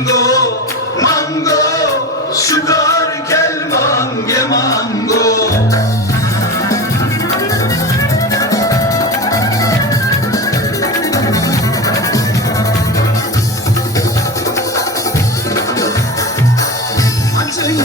mango, mango, şukar kel mange mango. Açın